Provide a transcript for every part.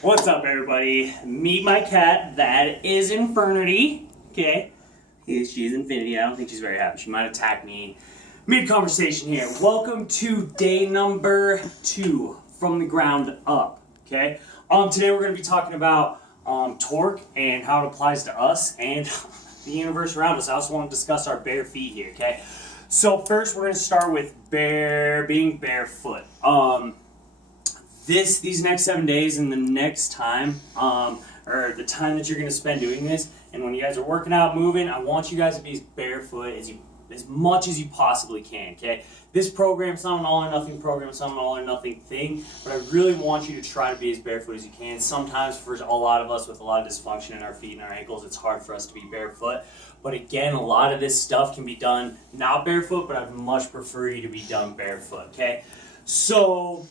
What's up, everybody? Meet my cat. That is Infernity. Okay, she's Infinity. I don't think she's very happy. She might attack me mid-conversation here. Welcome to day number 2 from the ground up. Okay. Today we're going to be talking about torque and how it applies to us and the universe around us. I also want to discuss our bare feet here. Okay. So first, we're going to start with being barefoot. These next 7 days and the next time, or the time that you're going to spend doing this, and when you guys are working out, moving, I want you guys to be as barefoot as much as you possibly can, okay? This program's not an all-or-nothing program, it's not an all-or-nothing thing, but I really want you to try to be as barefoot as you can. Sometimes for a lot of us with a lot of dysfunction in our feet and our ankles, it's hard for us to be barefoot. But again, a lot of this stuff can be done not barefoot, but I'd much prefer you to be done barefoot, okay? So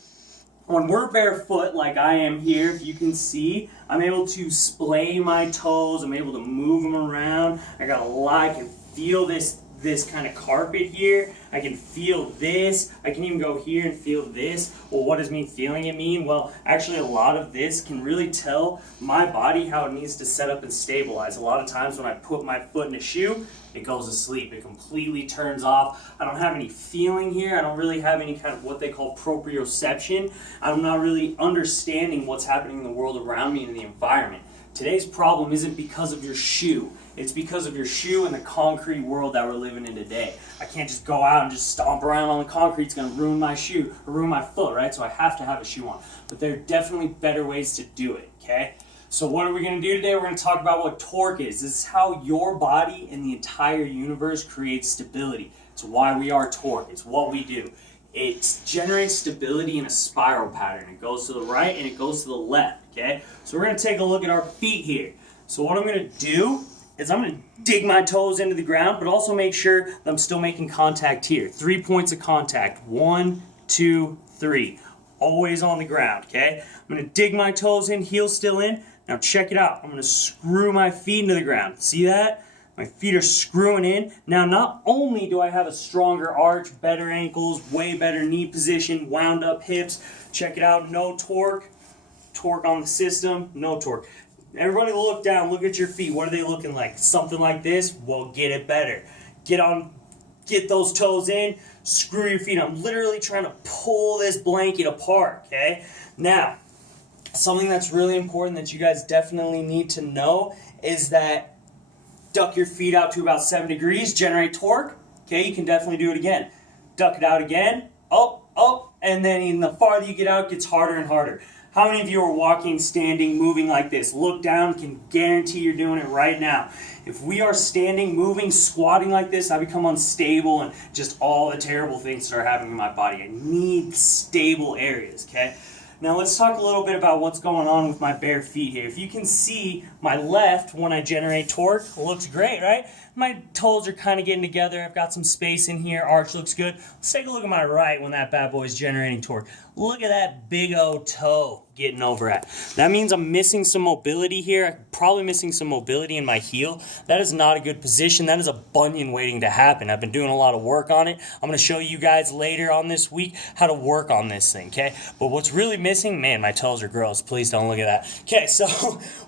when we're barefoot, like I am here, if you can see, I'm able to splay my toes, I'm able to move them around. I can feel this kind of carpet here. I can feel this. I can even go here and feel this. Well, what does me feeling it mean? Well, actually a lot of this can really tell my body how it needs to set up and stabilize. A lot of times when I put my foot in a shoe, it goes to sleep. It completely turns off. I don't have any feeling here. I don't really have any kind of what they call proprioception. I'm not really understanding what's happening in the world around me and in the environment. Today's problem isn't because of your shoe. It's because of your shoe and the concrete world that we're living in today. I can't just go out and just stomp around on the concrete. It's going to ruin my shoe or ruin my foot, right? So I have to have a shoe on. But there are definitely better ways to do it, okay? So what are we going to do today? We're going to talk about what torque is. This is how your body and the entire universe creates stability. It's why we are torque. It's what we do. It generates stability in a spiral pattern. It goes to the right and it goes to the left, okay? So we're going to take a look at our feet here. So what I'm going to do is I'm going to dig my toes into the ground, but also make sure that I'm still making contact here. 3 points of contact. 1, 2, 3. Always on the ground, okay? I'm going to dig my toes in, heels still in. Now check it out. I'm going to screw my feet into the ground. See that? My feet are screwing in. Now, not only do I have a stronger arch, better ankles, way better knee position, wound up hips. Check it out. No torque. Torque on the system. No torque. Everybody look down. Look at your feet. What are they looking like? Something like this? Well, get it better. Get those toes in. Screw your feet. I'm literally trying to pull this blanket apart, okay? Now, something that's really important that you guys definitely need to know is that duck your feet out to about 7 degrees, generate torque. Okay, you can definitely do it again. Duck it out again, up, and then the farther you get out, it gets harder and harder. How many of you are walking, standing, moving like this? Look down, can guarantee you're doing it right now. If we are standing, moving, squatting like this, I become unstable and just all the terrible things start happening in my body. I need stable areas, okay? Now let's talk a little bit about what's going on with my bare feet here. If you can see, my left, when I generate torque, looks great, right? My toes are kind of getting together. I've got some space in here. Arch looks good. Let's take a look at my right when that bad boy's generating torque. Look at that big old toe getting over at. That means I'm missing some mobility here. I'm probably missing some mobility in my heel. That is not a good position. That is a bunion waiting to happen. I've been doing a lot of work on it. I'm going to show you guys later on this week how to work on this thing, okay? But what's really missing, man, my toes are gross. Please don't look at that. Okay, so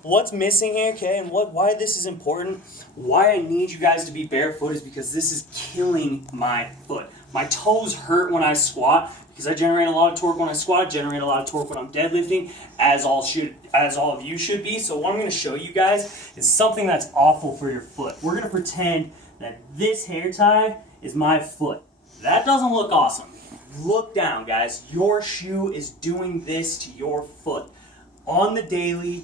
what's missing here, okay, and why this is important, why I need you guys to be barefoot is because this is killing my foot. My toes hurt when I squat because I generate a lot of torque when I squat, generate a lot of torque when I'm deadlifting, as all of you should be. So what I'm going to show you guys is something that's awful for your foot. We're going to pretend that this hair tie is my foot. That doesn't look awesome. Look down, guys. Your shoe is doing this to your foot on the daily,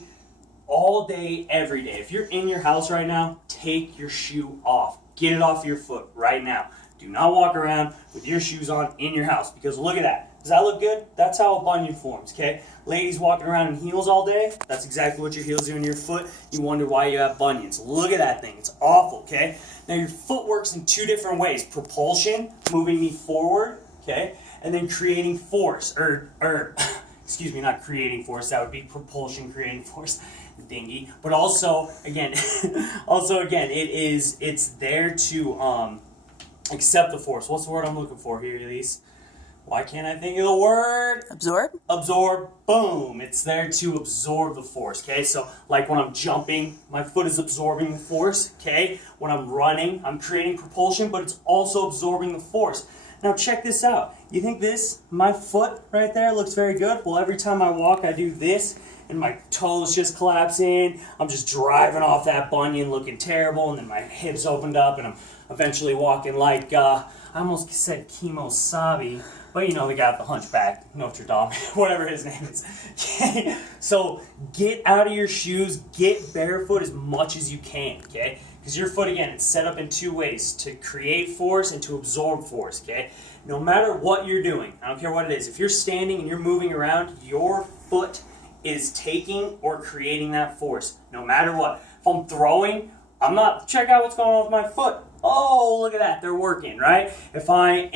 all day, every day. If you're in your house right now, take your shoe off. Get it off your foot right now. Do not walk around with your shoes on in your house because look at that. Does that look good? That's how a bunion forms, okay? Ladies walking around in heels all day, that's exactly what your heels do in your foot. You wonder why you have bunions. Look at that thing. It's awful, okay? Now your foot works in 2 different ways. Propulsion, moving me forward, okay? And then creating force, excuse me, not creating force. That would be propulsion, creating force. Dingy. But also, again, it's there to accept the force. What's the word I'm looking for here, Elise? Why can't I think of the word? Absorb? Absorb. Boom. It's there to absorb the force, okay? So like when I'm jumping, my foot is absorbing the force, okay? When I'm running, I'm creating propulsion, but it's also absorbing the force. Now check this out. You think my foot right there looks very good? Well, every time I walk, I do this, and my toes just collapse in. I'm just driving off that bunion looking terrible, and then my hips opened up, and I'm eventually walking like, I almost said Kimosabi, but you know, the guy with the hunchback, Notre Dame, whatever his name is. Okay? So get out of your shoes, get barefoot as much as you can, okay? Because your foot, again, it's set up in two ways, to create force and to absorb force, okay? No matter what you're doing, I don't care what it is, if you're standing and you're moving around, your foot is taking or creating that force, no matter what. If I'm throwing, check out what's going on with my foot. Oh, look at that, they're working, right? If I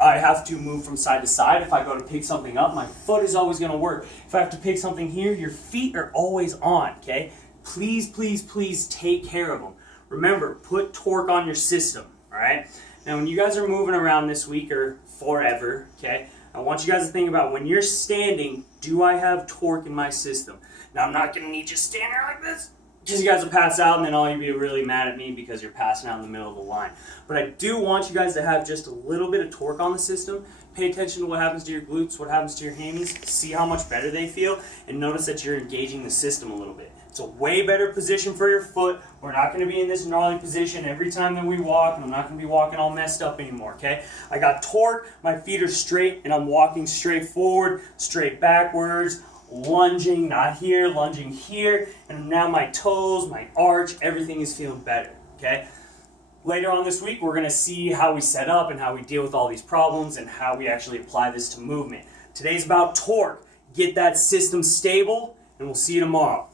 have to move from side to side, if I go to pick something up, my foot is always gonna work. If I have to pick something here, your feet are always on, okay? Please, please, please take care of them. Remember, put torque on your system, all right? Now, when you guys are moving around this week or forever, okay, I want you guys to think about when you're standing, do I have torque in my system? Now, I'm not gonna need you to stand there like this, because you guys will pass out, and then all you'll be really mad at me because you're passing out in the middle of the line. But I do want you guys to have just a little bit of torque on the system. Pay attention to what happens to your glutes, what happens to your hammies, see how much better they feel, and notice that you're engaging the system a little bit. It's a way better position for your foot. We're not going to be in this gnarly position every time that we walk, and I'm not going to be walking all messed up anymore, okay? I got torque, my feet are straight, and I'm walking straight forward, straight backwards, lunging, not here, lunging here, and now my toes, my arch, everything is feeling better, okay? Later on this week, we're going to see how we set up and how we deal with all these problems and how we actually apply this to movement. Today's about torque. Get that system stable, and we'll see you tomorrow.